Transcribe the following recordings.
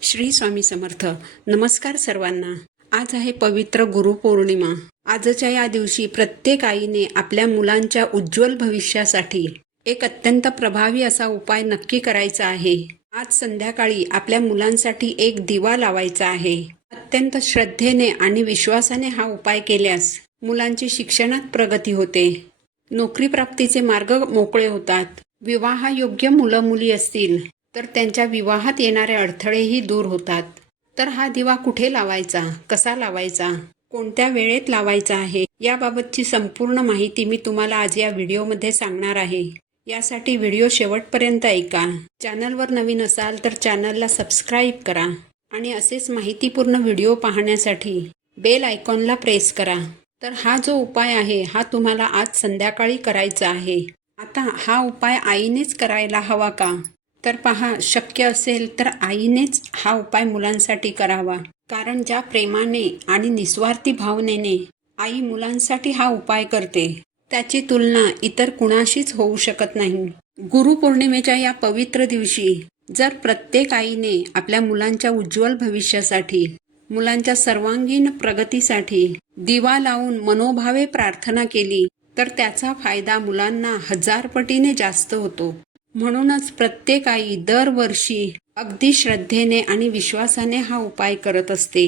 श्री स्वामी समर्थ. नमस्कार सर्वांना. आज आहे पवित्र गुरुपौर्णिमा. आजच्या या दिवशी प्रत्येक आईने आपल्या मुलांच्या उज्ज्वल भविष्यासाठी एक अत्यंत प्रभावी असा उपाय नक्की करायचा आहे. आज संध्याकाळी आपल्या मुलांसाठी एक दिवा लावायचा आहे. अत्यंत श्रद्धेने आणि विश्वासाने हा उपाय केल्यास मुलांची शिक्षणात प्रगती होते, नोकरी प्राप्तीचे मार्ग मोकळे होतात. विवाहयोग्य मुलं मुली असतील तर त्यांच्या विवाहात येणारे अडथळेही दूर होतात. तर हा दिवा कुठे लावायचा, कसा लावायचा, कोणत्या वेळेत लावायचा आहे, याबाबतची संपूर्ण माहिती मी तुम्हाला आज या व्हिडिओमध्ये सांगणार आहे. यासाठी व्हिडिओ शेवटपर्यंत ऐका. चॅनलवर नवीन असाल तर चॅनलला सबस्क्राईब करा आणि असेच माहितीपूर्ण व्हिडिओ पाहण्यासाठी बेल आयकॉनला प्रेस करा. तर हा जो उपाय आहे हा तुम्हाला आज संध्याकाळी करायचा आहे. आता हा उपाय आईनेच करायला हवा का? तर पहा, शक्य असेल तर आईनेच हा उपाय मुलांसाठी करावा. कारण ज्या प्रेमाने आणि निस्वार्थी भावनेने आई मुलांसाठी हा उपाय करते त्याची तुलना इतर कुणाशीच होऊ शकत नाही. गुरुपौर्णिमेच्या या पवित्र दिवशी जर प्रत्येक आईने आपल्या मुलांच्या उज्ज्वल भविष्यासाठी, मुलांच्या सर्वांगीण प्रगतीसाठी दिवा लावून मनोभावे प्रार्थना केली तर त्याचा फायदा मुलांना 1000 पटीने जास्त होतो. म्हणूनच प्रत्येक आई दरवर्षी अगदी श्रद्धेने आणि विश्वासाने हा उपाय करत असते.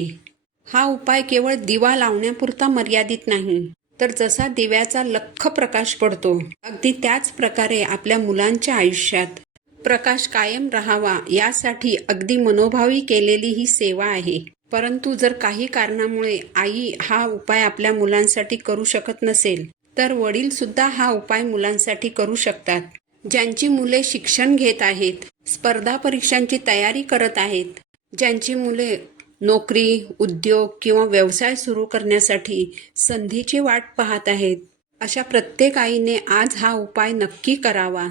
हा उपाय केवळ दिवा लावण्यापुरता मर्यादित नाही, तर जसा दिव्याचा लख्ख प्रकाश पडतो अगदी त्याच प्रकारे आपल्या मुलांच्या आयुष्यात प्रकाश कायम राहावा यासाठी अगदी मनोभावी केलेली ही सेवा आहे. परंतु जर काही कारणामुळे आई हा उपाय आपल्या मुलांसाठी करू शकत नसेल तर वडील सुद्धा हा उपाय मुलांसाठी करू शकतात. ज्यांची मुले शिक्षण घेत आहेत, स्पर्धा परीक्षांची तयारी करत आहेत, ज्यांची मुले नोकरी, उद्योग किंवा व्यवसाय सुरू करण्यासाठी संधीची वाट पाहत आहेत, अशा प्रत्येक आईने आज हा उपाय नक्की करावा.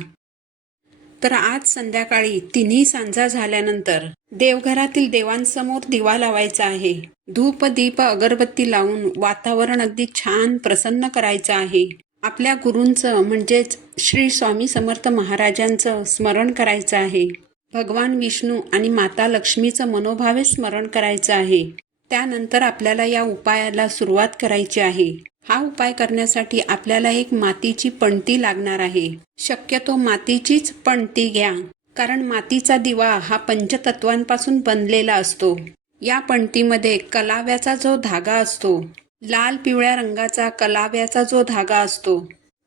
तर आज संध्याकाळी तिन्ही सांजा झाल्यानंतर देवघरातील देवांसमोर दिवा लावायचा आहे. धूप, दीप, अगरबत्ती लावून वातावरण अगदी छान प्रसन्न करायचं आहे. आपल्या गुरूंचं म्हणजेच श्री स्वामी समर्थ महाराजांचं स्मरण करायचं आहे. भगवान विष्णू आणि माता लक्ष्मीचं मनोभावे स्मरण करायचं आहे. त्यानंतर आपल्याला या उपायाला सुरुवात करायची आहे. हा उपाय करण्यासाठी आपल्याला एक मातीची पणती लागणार आहे. शक्यतो मातीचीच पणती घ्या, कारण मातीचा दिवा हा पंचतत्वांपासून बनलेला असतो. या पणतीमध्ये कलाव्याचा जो धागा असतो, लाल पिवळ्या रंगाचा कलाव्याचा जो धागा असतो,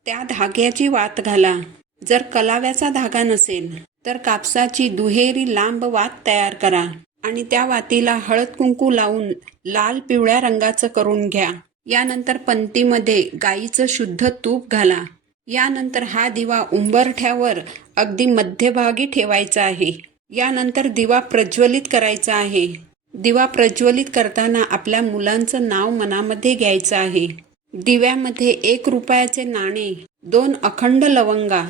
त्या धाग्याची वात घाला. जर कलाव्याचा धागा नसेल तर कापसाची दुहेरी लांब वात तयार करा आणि त्या वातीला हळद कुंकू लावून लाल पिवळ्या रंगाचं करून घ्या. यानंतर पंतीमध्ये गाईचं शुद्ध तूप घाला. यानंतर हा दिवा उंबरठ्यावर अगदी मध्यभागी ठेवायचा आहे. यानंतर दिवा प्रज्वलित करायचा आहे. दिवा प्रज्वलित करताना आपल्या मुलांचं नाव मनामध्ये घ्यायचं आहे. दिव्यामध्ये 1 रुपयाचे नाणे, 2 अखंड लवंगा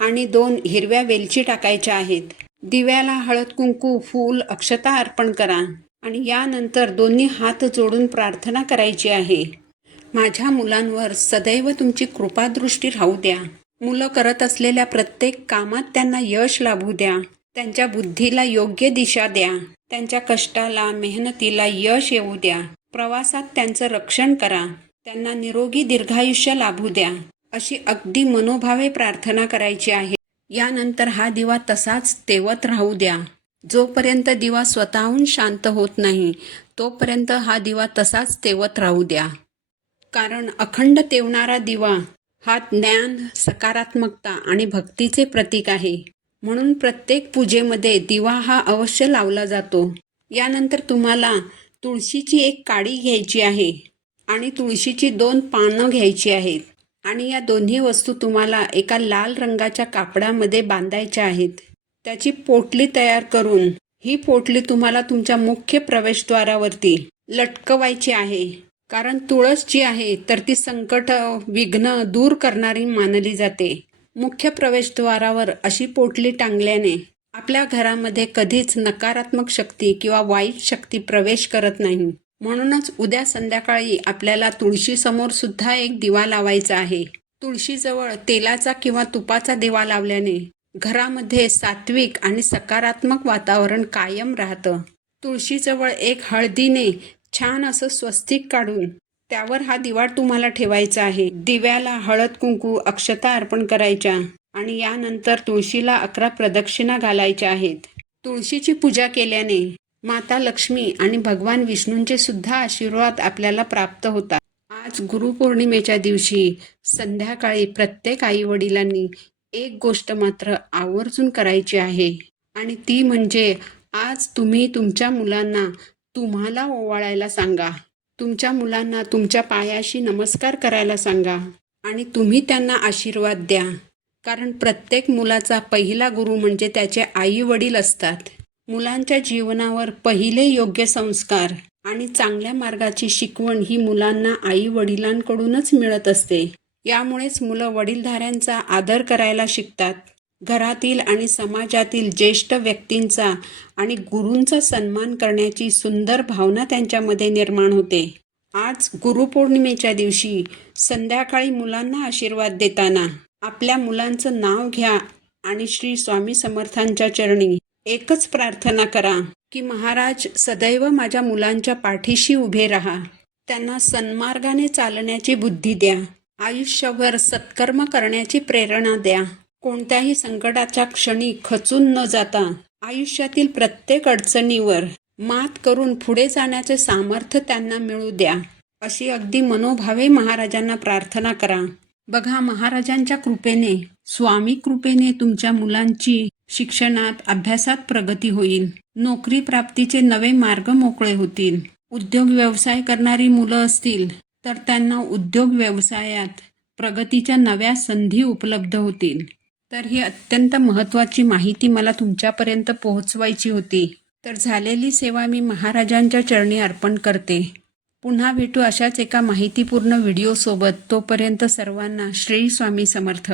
आणि 2 हिरव्या वेलची टाकायच्या आहेत. दिव्याला हळद कुंकू, फूल, अक्षता अर्पण करा आणि यानंतर दोन्ही हात जोडून प्रार्थना करायची आहे. माझ्या मुलांवर सदैव तुमची कृपादृष्टी राहू द्या. मुलं करत असलेल्या प्रत्येक कामात त्यांना यश लाभू द्या. त्यांच्या बुद्धीला योग्य दिशा द्या. त्यांच्या कष्टाला, मेहनतीला यश येऊ द्या. प्रवासात त्यांचं रक्षण करा. त्यांना निरोगी दीर्घायुष्य लाभू द्या. अशी अगदी मनोभावे प्रार्थना करायची आहे. यानंतर हा दिवा तसाच तेवत राहू द्या. जोपर्यंत दिवा स्वतःहून शांत होत नाही तोपर्यंत हा दिवा तसाच तेवत राहू द्या. कारण अखंड तेवणारा दिवा हा ज्ञान, सकारात्मकता आणि भक्तीचे प्रतीक आहे. म्हणून प्रत्येक पूजेमध्ये दिवा हा अवश्य लावला जातो. यानंतर तुम्हाला तुळशीची एक काडी घ्यायची आहे आणि तुळशीची 2 पानं घ्यायची आहेत आणि या दोन्ही वस्तू तुम्हाला एका लाल रंगाच्या कापडामध्ये बांधायच्या आहेत. त्याची पोटली तयार करून ही पोटली तुम्हाला तुमच्या मुख्य प्रवेशद्वारावरती लटकवायची आहे. कारण तुळस जी आहे तर ती संकट, विघ्न दूर करणारी मानली जाते. मुख्य प्रवेशद्वारावर अशी पोटली टांगल्याने आपल्या घरामध्ये कधीच नकारात्मक शक्ती किंवा वाईट शक्ती प्रवेश करत नाही. म्हणूनच उद्या संध्याकाळी आपल्याला तुळशीसमोर सुद्धा एक दिवा लावायचा आहे. तुळशीजवळ तेलाचा किंवा तुपाचा दिवा लावल्याने घरामध्ये सात्विक आणि सकारात्मक वातावरण कायम राहतं. तुळशीजवळ एक हळदीने छान असं स्वस्तिक काढून त्यावर हा दिवा तुम्हाला ठेवायचा आहे. दिव्याला हळद कुंकू अक्षता अर्पण करायच्या आणि यानंतर तुळशीला 11 प्रदक्षिणा घालायच्या आहेत. तुळशीची पूजा केल्याने माता लक्ष्मी आणि भगवान विष्णूंचे सुद्धा आशीर्वाद आपल्याला प्राप्त होतात. आज गुरुपौर्णिमेच्या दिवशी संध्याकाळी प्रत्येक आई वडिलांनी एक गोष्ट मात्र आवर्जून करायची आहे आणि ती म्हणजे आज तुम्ही तुमच्या मुलांना तुम्हाला ओवाळायला सांगा. तुमच्या मुलांना तुमच्या पायाशी नमस्कार करायला सांगा आणि तुम्ही त्यांना आशीर्वाद द्या. कारण प्रत्येक मुलाचा पहिला गुरु म्हणजे त्याचे आई वडील असतात. मुलांच्या जीवनावर पहिले योग्य संस्कार आणि चांगल्या मार्गाची शिकवण ही मुलांना आई वडिलांकडूनच मिळत असते. यामुळेच मुलं वडीलधाऱ्यांचा आदर करायला शिकतात. घरातील आणि समाजातील ज्येष्ठ व्यक्तींचा आणि गुरूंचा सन्मान करण्याची सुंदर भावना त्यांच्यामध्ये निर्माण होते. आज गुरुपौर्णिमेच्या दिवशी संध्याकाळी मुलांना आशीर्वाद देताना आपल्या मुलांचं नाव घ्या आणि श्री स्वामी समर्थांच्या चरणी एकच प्रार्थना करा की महाराज सदैव माझ्या मुलांच्या पाठीशी उभे राहा. त्यांना सन्मार्गाने चालण्याची बुद्धी द्या. आयुष्यभर सत्कर्म करण्याची प्रेरणा द्या. कोणत्याही संकटाच्या क्षणी खचून न जाता आयुष्यातील प्रत्येक अडचणीवर मात करून पुढे जाण्याचे सामर्थ्य त्यांना मिळू द्या. अशी अगदी मनोभावे महाराजांना प्रार्थना करा. बघा, महाराजांच्या कृपेने, स्वामी कृपेने तुमच्या मुलांची शिक्षणात, अभ्यासात प्रगती होईल. नोकरी प्राप्तीचे नवे मार्ग मोकळे होतील. उद्योग व्यवसाय करणारी मुलं असतील तर त्यांना उद्योग व्यवसायात प्रगतीच्या नव्या संधी उपलब्ध होतील. तर ही अत्यंत महत्त्वाची माहिती मला तुमच्यापर्यंत पोहोचवायची होती. तर झालेली सेवा मी महाराजांच्या चरणी अर्पण करते. पुन्हा भेटू अशाच एका माहितीपूर्ण व्हिडिओसोबत. तोपर्यंत सर्वांना श्री स्वामी समर्थ.